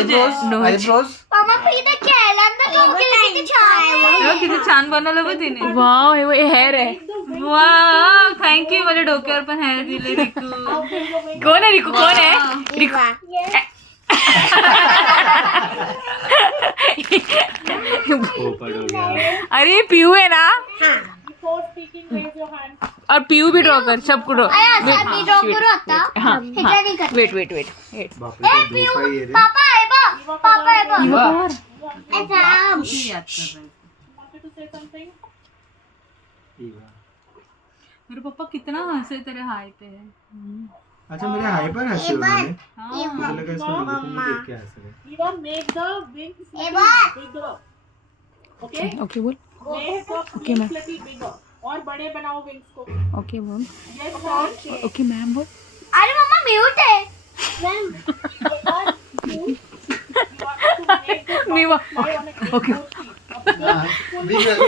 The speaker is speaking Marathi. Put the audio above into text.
आयब्रोज किती छान बनवलं बघ तिने. वाव हे हेअर आहे. Wow thank you. मला डोक्यावर पण हेअर दिले रिकू. कोण आहे रिकू? कोण आहे रिकू? अरे पीयू है ना. और पीयू भी ड्रॉ कर. सबको ड्रॉ. Weight weight weight. मेरे पापा कितना हंसे तेरे हाई पे. अच्छा मेरे हाई पर हंसे उन्होंने. हाँ. मुझे लगा इसको तुम देख के हंस रहे. Eva, make the wings bigger. Okay? Okay बोल. Make the Okay, ma'am. wings little bigger. और बड़े बनाओ wings को. ओके बोल. Yes, sir. ओके मैम बोल. अरे मम्मा म्यूट है. मी Fly on a Okay. keyboard. Bigger.